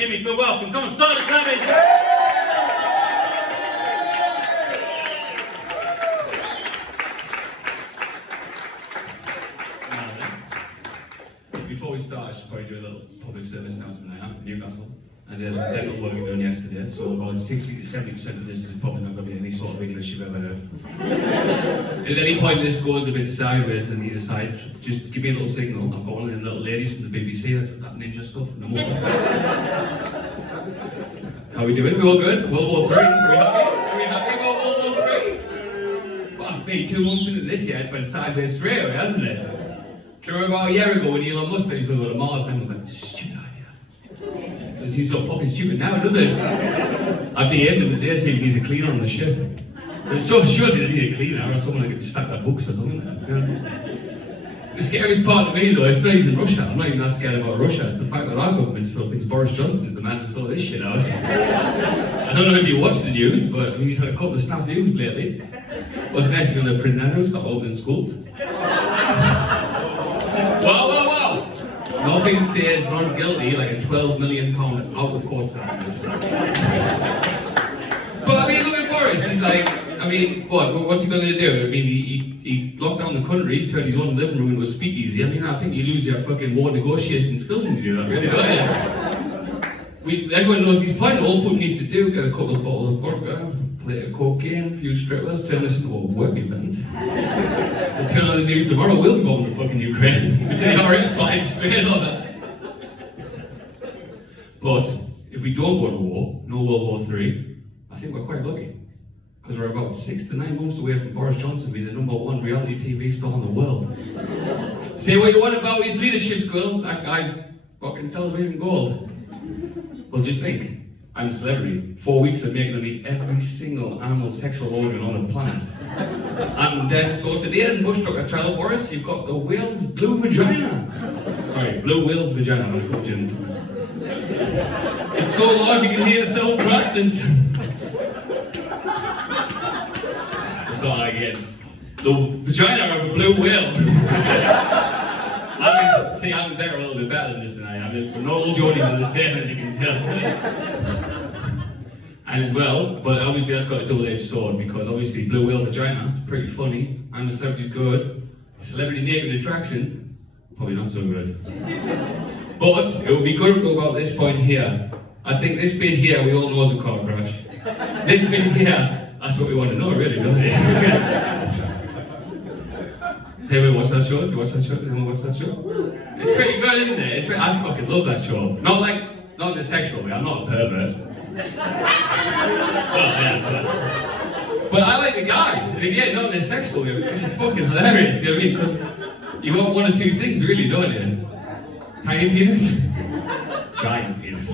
Jimmy for welcome. Come on, start the clapping. Before we start, I should probably do a little public service announcement. I am from Newcastle, and there's a dental work we done yesterday, so about 60 to 70% of this is probably not going to be any sort of English you've ever heard. At any point this goes a bit sideways and you decide, just give me a little signal. I've got one of the little ladies from the BBC that does that ninja stuff in the morning. How are we doing? We all good? World War III? Are we happy? Are we happy about World War III? Fuck me, 2 months into this year, it's went sideways straight away, hasn't it? Do you remember about a year ago when Elon Musk said he's going to go to Mars, and I was like, it's a stupid idea. It seems so fucking stupid now, doesn't it? At the end of the day, he needs a cleaner on the ship. It's so sure they need a cleaner or someone that can stack their books or something. The scariest part of me though, it's not even Russia. I'm not even that scared about Russia. It's the fact that our government still thinks Boris Johnson's the man that sorted this shit out. I don't know if you watch the news, but he's had a couple of snap views lately. What's next? You're going to print nanos, start opening schools? Wow! Nothing says not guilty like a £12 million out of court sentence. But I mean, look at Boris. He's like, I mean, what's he going to do? I mean, he locked down the country, turned his own living room into a speakeasy. I mean, I think you lose your fucking war negotiation skills when you do that, really, don't you? Everyone knows he's fine. All Putin needs to do, get a couple of bottles of vodka, play a cocaine, a few strippers, turn this into a work event. We'll turn on the news tomorrow, we'll be going to fucking Ukraine. We say, alright, fine, straight on it. But if we don't go to war, no World War III, I think we're quite lucky. Because we're about 6 to 9 months away from Boris Johnson being the #1 reality TV star in the world. Say what you want about his leadership skills, that guy's fucking television gold. Well, just think. I'm a celebrity. 4 weeks of making me every single animal sexual organ on the planet. And then, so today in Bush Trucker Travel, Boris, you've got the whale's blue vagina. Sorry, blue whale's vagina, I'm going to put you in. It's so large you can hear yourself crying. Just thought again. The vagina of a blue whale. I'm there a little bit better than this tonight. I mean, not all Geordies are the same, as you can tell. And as well, but obviously that's got a double-edged sword, because obviously blue whale vagina is pretty funny, and the celebrity's good. A celebrity naked attraction, probably not so good. But it would be good to go about this point here. I think this bit here we all know is a car crash. This bit here, that's what we want to know, really, don't we? Does anyone watch that show? Do you watch that show? Does anyone watch that show? It's pretty good, isn't it? I fucking love that show. Not in a sexual way, I'm not a pervert. But I like the guys, and again, not in a sexual way, because it's fucking hilarious, you know what I mean? Because you want one or two things, really, don't you? Tiny penis, giant penis.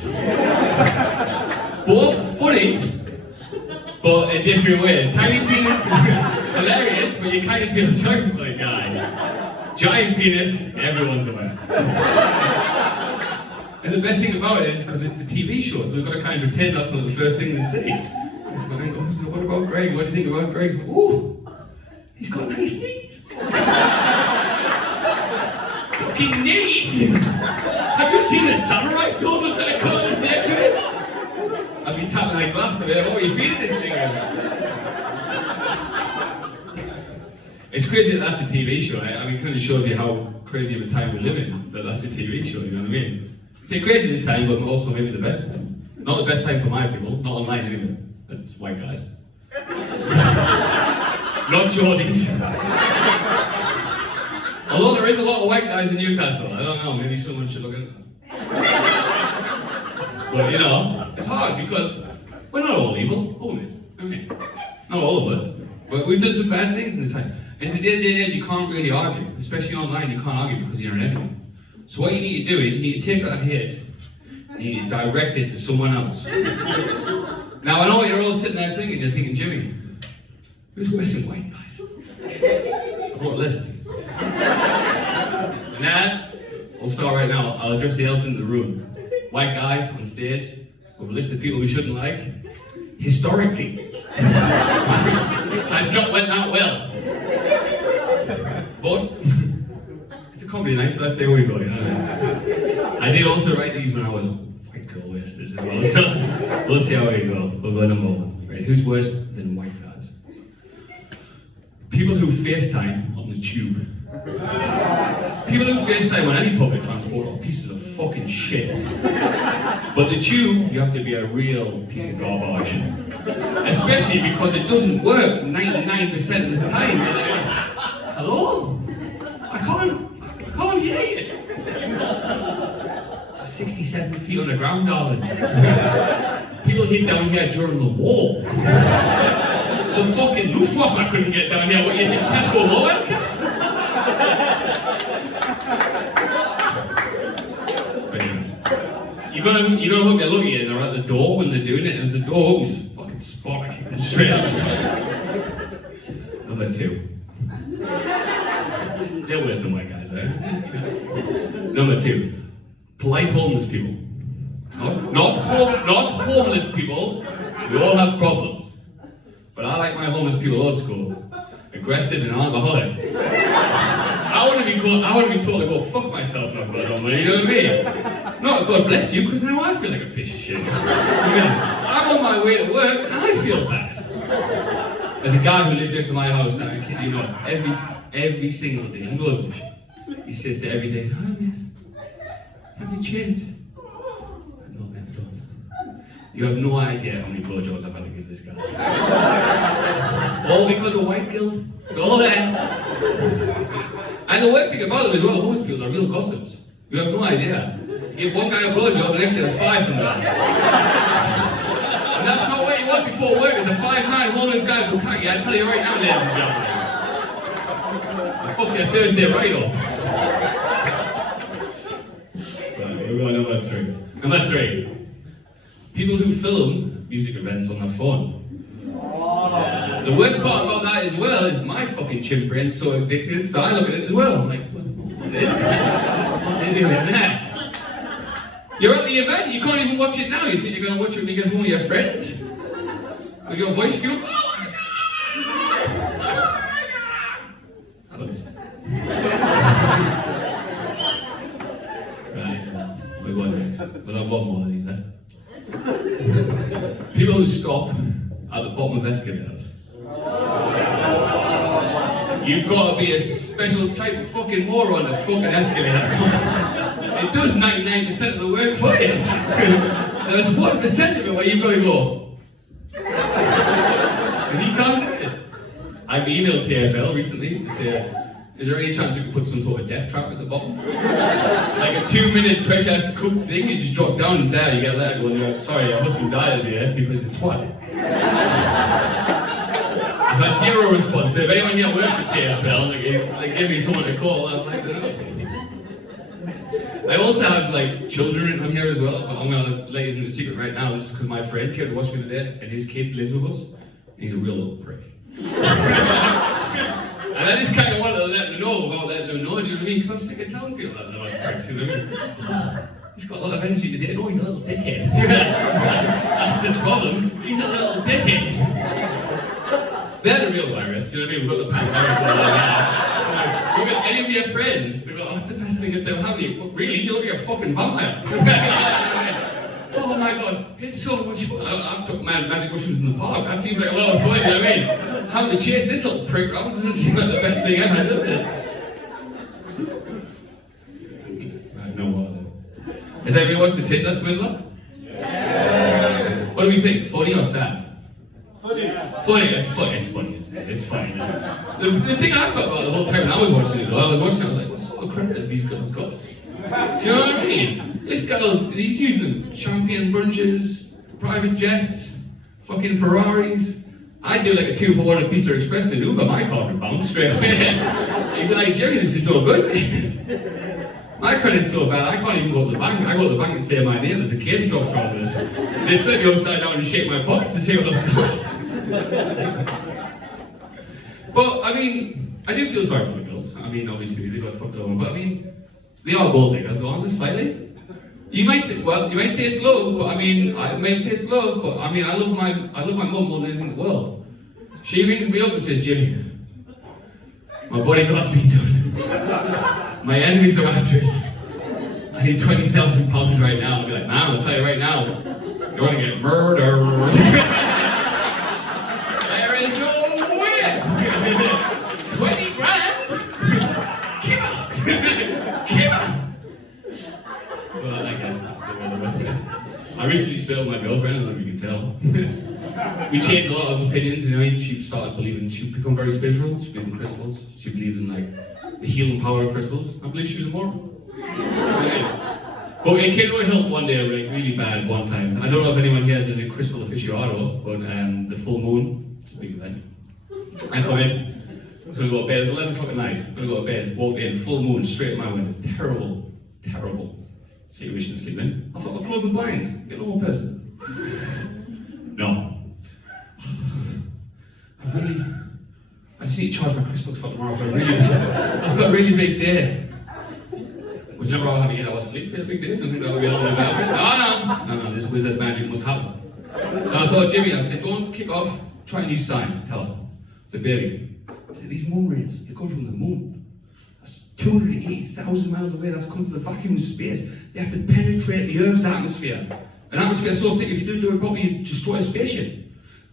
Both funny, but in different ways. Tiny penis, hilarious, but you kind of feel sorry for the guy. Giant penis, everyone's aware. And the best thing about it is because it's a TV show, so they've got to kind of pretend that's not the first thing they see. And I go, so what about Greg? What do you think about Greg? Ooh, he's got nice knees. Fucking knees! Have you seen the samurai sword that I cut on the stage with it? I've been tapping that glass a bit. Oh, you feel this thing? It's crazy that that's a TV show. I mean, it kind of shows you how crazy of a time we live in, that that's a TV show, you know what I mean? It's crazy this time, but also maybe the best time. Not the best time for my people, not online anyway. It's white guys. Not Geordies. Although there is a lot of white guys in Newcastle, I don't know, maybe someone should look at them. But you know, it's hard because we're not all evil, are we? Okay. Not all of it. But we've done some bad things in the time. In today's day and age, you can't really argue, especially online, you can't argue because you're an enemy. So what you need to do is you need to take that hate and you need to direct it to someone else. Now I know what you're all sitting there thinking, you're thinking, Jimmy, who's worse than white guys? I wrote a list. Nah, I'll start right now. I'll address the elephant in the room. White guy on stage with a list of people we shouldn't like. Historically, that's not went that well. But it's a comedy night, so let's see where we go. You know? I did also write these when I was white girl waste. listeners as well, so we'll see how we go. We'll go number one. Right, who's worse than white guys? People who FaceTime on the tube. People who FaceTime on any public transport are pieces of fucking shit. But the tube, you have to be a real piece of garbage. Especially because it doesn't work 99% of the time. You're like, hello? I can't hear you. 67 feet on the ground, darling. People hid down here during the war. The fucking Luftwaffe couldn't get down here. What do you think, Tesco Mobile? You're gonna hope they're looking at it, they're at the door when they're doing it, and as the door opens, just fucking spot kicking straight out. Number two. They're worse than white guys, right? Number two. Polite homeless people. Not homeless people. We all have problems. But I like my homeless people old school. Aggressive and alcoholic. I want to be told to go fuck myself and I've got no money, you know what I mean? Not God bless you, because now I feel like a piece of shit. I'm on my way to work and I feel bad. There's a guy who lives next to my house now, I kid you not, every single day, he knows me. He says to every day, "Hi man, have you changed?" No man, I don't. You have no idea how many blowjobs I've had to give this guy. All because of white guilt. It's all there. And the worst thing about them as well, homeless people are real customs. You have no idea. You give one guy a blowjob, the next day there's 5 from that. And that's not what you want before work. It's a 5'9" homeless guy in Bukaki. I tell you right now, ladies and gentlemen. The fuck's your Thursday right on? Right, we're going number 3. Number 3. People who film music events on their phone. The worst part about that as well is my fucking chimp so addicted, so I look at it as well. I'm like, what are they doing there? You're at the event, you can't even watch it now. You think you're going to watch it when you get home with your friends? With your voice going, oh my god! Right, we're going next. We'll have one more of these, eh? People who stop at the bottom of escalators. You've got to be a special type of fucking moron to fucking escalator. It does 99% of the work for you. There's 1% of it where you've got to go. And you can't do it. I've emailed TFL recently to say, is there any chance we could put some sort of death trap at the bottom? Like a 2-minute pressure to cook thing, you just drop down and there, you get let go and you're like, sorry, your husband died here because it's twat. I've had 0 response. So if anyone here works for TFL, like give me someone to call, I'm like, no. I also have like children on here as well, but I'm gonna let you in the secret right now. This is because my friend came to watch me today, and his kid lives with us. And he's a real little prick. And I just kind of wanted to let them know about letting them know, do you know what I mean? Because I'm sick of telling people that they're like pricks, you know what I mean? He's got a lot of energy today. No, he's a little dickhead. That's the problem. He's a little dickhead. They're the real virus, you know what I mean? We've got the pandemic. Look at any of your friends. They go, oh, that's the best thing that's ever happened to you. Well, really? You look like a fucking vampire. Oh my god, it's so much fun. I've took magic mushrooms in the park. That seems like a lot of fun, you know what I mean? Having to chase this little prick around doesn't seem like the best thing ever, does it? Right, no more then. Has anybody watched the Tinder Swindler? Yeah. What do we think? Funny or sad? Funny. Funny. It's funny, isn't it? It's funny. The thing I thought about the whole time when I was watching it, though, I was like, what sort of credit have these girls got? Do you know what I mean? This he's using champagne brunches, private jets, fucking Ferraris. I'd do like a 2-for-1 at Pizza Express and Uber, my card would bounce straight away. You'd be like, Jerry, this is no good. My credit's so bad, I can't even go to the bank. I go to the bank and say my name, there's a cage drop from this. They flip me upside down and shake my pockets to see what I've got. But, I mean, I do feel sorry for the girls. I mean, obviously, they got fucked over, but I mean, they are gold diggers, though, aren't they, slightly? You might say, well, you might say it's love, but I mean, I love my mum more than anything in the world. She rings me up and says, Jimmy, my bodyguard's been done. My enemies are after us. I need £20,000 right now. I'll be like, Man, I'll tell you right now, you're gonna get murdered. There is no way. 20 grand? Give up! Give up! Well, I guess that's the way of it. I recently split with my girlfriend, I don't know if you can tell. We changed a lot of opinions, you know, she started believing, she became very spiritual, she believed in crystals, she believed in like the healing power of crystals. I believe she was a Mormon. But it came to a hilt one day, like really bad one time. I don't know if anyone here is a crystal aficionado, but the full moon, it's a big event. I come in, I was gonna go to bed, it was 11 o'clock at night, I'm gonna go to bed, walked in, full moon, straight in my window. Terrible, terrible situation to sleep in. I thought I'll close the blinds, get a normal person. No. I just need to charge my crystals for tomorrow. I've got a really big day. Would you never all have 8 hours sleep for a big day? Don't think that would be a lot about it. No, this wizard magic must happen. So I thought, Jimmy, I said, don't kick off, try new science, tell her. I said, baby, I said, these moon rays, they come from the moon. That's 280,000 miles away, that comes to the vacuum of space. They have to penetrate the Earth's atmosphere. An atmosphere so thick, if you don't do it properly, you destroy a spaceship.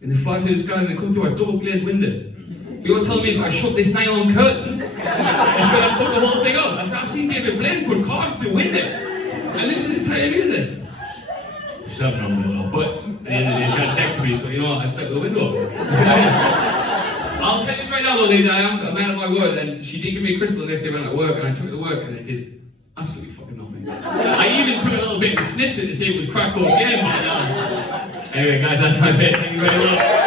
And they fly through the sky and they come through a double glazed window. You're telling me if I shut this nylon curtain, it's going to fuck the whole thing up. I said, I've seen David Blaine put cars through window. And this is his type of music. She's having a window, but at the end of the day, she had sex with me, so you know what, I slept with the window. I'll tell you this right now though, ladies, I am a man of my word, and she did give me a crystal the next day when I went at work, and I took it to work, and it did absolutely fucking nothing. I even took a little bit and sniffed it to see if it was crack cocaine, but anyway guys, that's my bit, thank you very much.